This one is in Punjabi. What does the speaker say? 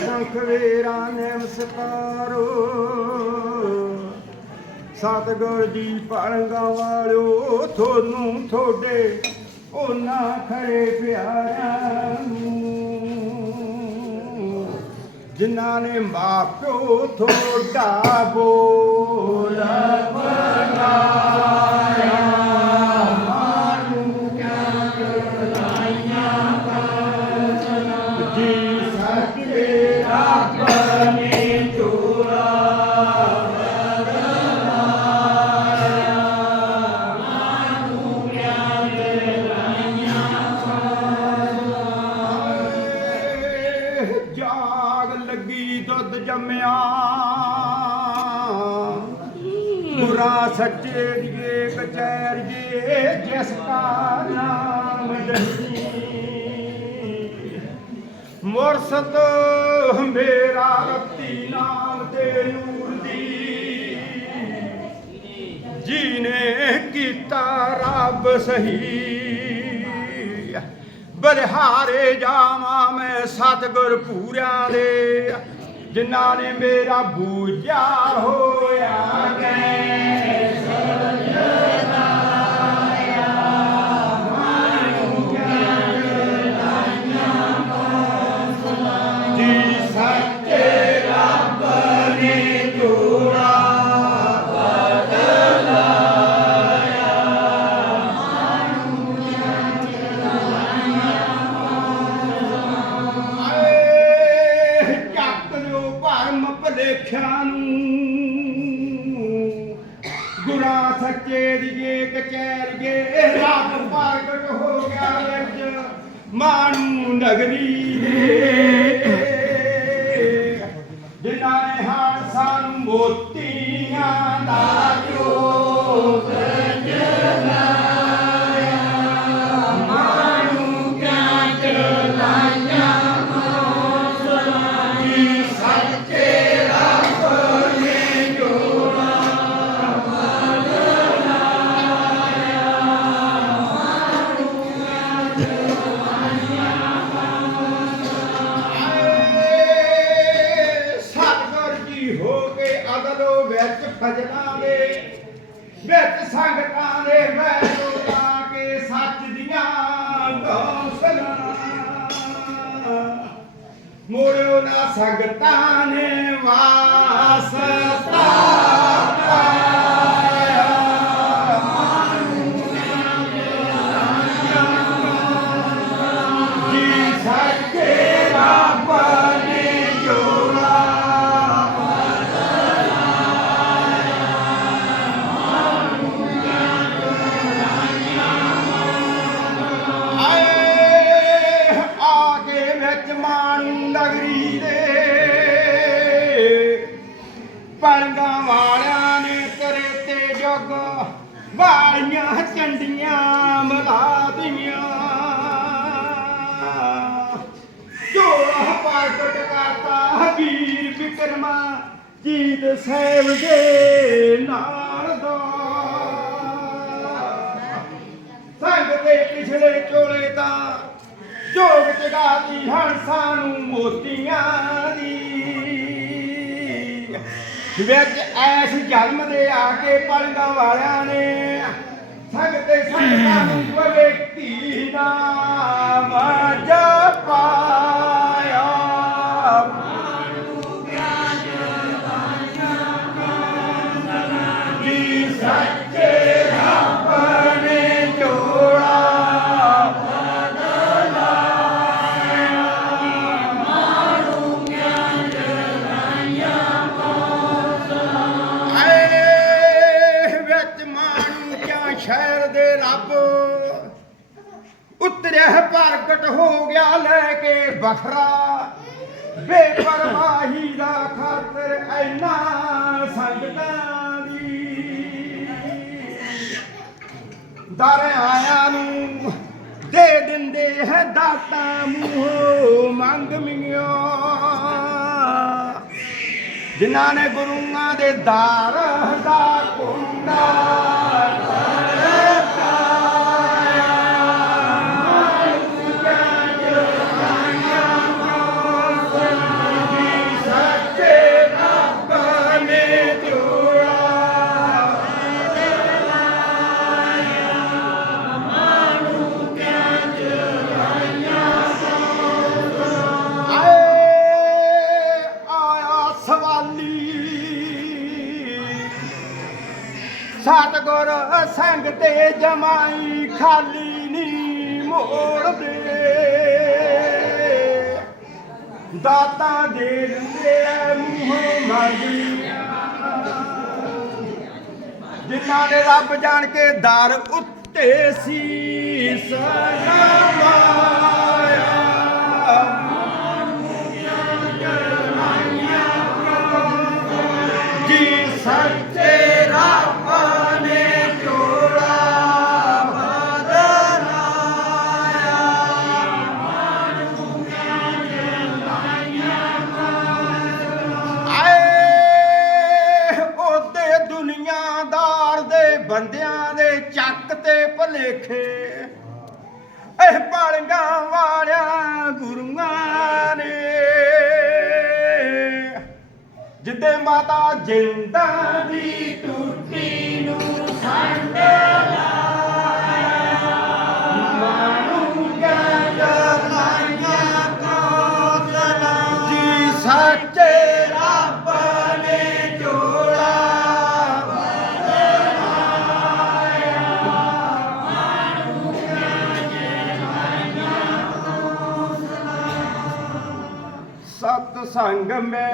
ਸੰਖ ਵੇਰਾ ਸਤਾਰੋ। ਸਤਿਗੁਰ ਜੀ ਪੜੰਗਾ ਵਾਲਿਓ ਤੁਹਾਨੂੰ ਤੁਹਾਡੇ ਉਹਨਾਂ ਖਰੇ ਪਿਆਰਿਆਂ ਨੂੰ। ਜਿਨ੍ਹਾਂ ਨੇ ਮਾਪਿਓ ਤੁਹਾਡਾ ਬੋਲ। ਜੀ ਗੁਰਾ ਸੱਚੇ ਦੀਏ ਕਚੈਰੀਏ ਜਿਸ ਕਾ ਨਾਮ ਨਹੀਂ। ਮੁਰਸ਼ਦ ਮੇਰਾ ਰੱਤੀ ਨਾਮ ਤੇ ਨੂਰ ਦੀ ਜੀਨੇ ਕੀਤਾ ਰੱਬ ਸਹੀ। ਬਲਿਹਾਰੇ ਜਾਵਾਂ ਮੈਂ ਸਤਿਗੁਰ ਪੂਰਿਆਂ ਦੇ। ਜਿਨ੍ਹਾਂ ਨੇ ਮੇਰਾ ਬੂਝਾ ਹੋਇਆ ਗਏ ਗੁਰਾ ਕਚੈਰੀਏ ਰੱਬ ਪ੍ਰਗਟ ਹੋ ਗਿਆ ਵਿੱਚ। ਮਾਨੂ ਨਗਰੀ ਦੇ। ਸਤਿਗੁਰ ਹੋ ਕੇ ਅਦਲੋ ਵਿੱਚ ਫਜਲਾਂ ਦੇ, ਵਿੱਚ ਸੰਗਤਾਂ ਦੇ ਬੈਠੋ ਲਾ ਕੇ ਸੱਚ ਦੀਆਂ ਗੌਸਲਾਂ। ਮੋੜਿਓ ਨਾ ਸੰਗਤਾਂ ਨੇ ਵਾਸਤਾ ਆਏ ਆ ਕੇ ਵਿੱਚ ਮਾਣੂ ਨਗਰੀ ਦੇ। ਪਲੰਗਾ ਵਾਲਿਆਂ ਨੇ ਕਰੇ ਤੇ ਜਗ ਵਾਲੀਆਂ ਚੰਡੀਆਂ ਮਲਾ ਜੋੜਾ ਪ੍ਰਗਟ ਕਰਤਾ ਵੀਰ ਵਿਕਰਮਾ, ਜੀਤ ਸਾਹਿਬ ਦੇ ਨਾਲ ਦੋ। ਸੰਗ ਪਿਛਲੇ ਚੋਲੇ ਤਾਂ ਜੋਗ ਜਗਾਤੀ ਹੰਸਾਂ ਨੂੰ ਮੋਤੀਆਂ ਦੀ। ਵਿੱਚ ਐਸ ਜਨਮ ਦੇ ਆ ਕੇ ਪਲੰਗਾ ਵਾਲਿਆਂ ਨੇ ਸੰਗ ਸੰਗਤਾਂ ਨੂੰ ਬਵੇ ਧੀ ਨਾਮ ਜਪਾਇਆ ਪ੍ਰਗਟ ਹੋ ਗਿਆ ਲੈ ਕੇ ਬਖਰਾ ਬੇਪਰਵਾਹੀ ਦਾ ਖਾਤਰ ਐਨਾ ਸੰਗਤਾਂ ਦੀ। ਦਰ ਆਇਆ ਨੂੰ ਦੇ ਦਿੰਦੇ ਹੈ ਦਾਤਾ ਮੂੰਹੋਂ ਮੰਗ ਮਿੰਗਿਓ ਜਿਨ੍ਹਾਂ ਨੇ ਗੁਰੂਆਂ ਦੇ ਦਾਰ ਦਾ ਕੁੰਡਾ। ਸਤਗੁਰ ਸੰਗ ਤੇ ਜਮਾਈ ਖਾਲੀ ਨੀ ਮੋੜਦੇ। ਦਾਤਾ ਦੇ ਦਿੰਦੇ ਮੂੰਹ ਮਾਰੀ ਜਿਨ੍ਹਾਂ ਨੇ ਰੱਬ ਜਾਣ ਕੇ ਦਰ ਉੱਤੇ ਸੀ ਸਲਾਮਾ ਲੇਖੇ। ਭਲੇਖੇ ਇਹ ਪਾਲਗਾ ਵਾਲਿਆਂ ਗੁਰੂਆਂ ਨੇ। ਜਿੱਦੇ ਮਾਤਾ ਜਿੰਦਾ ਦੀ ਟੁੱਟੀ സംഘം വേണം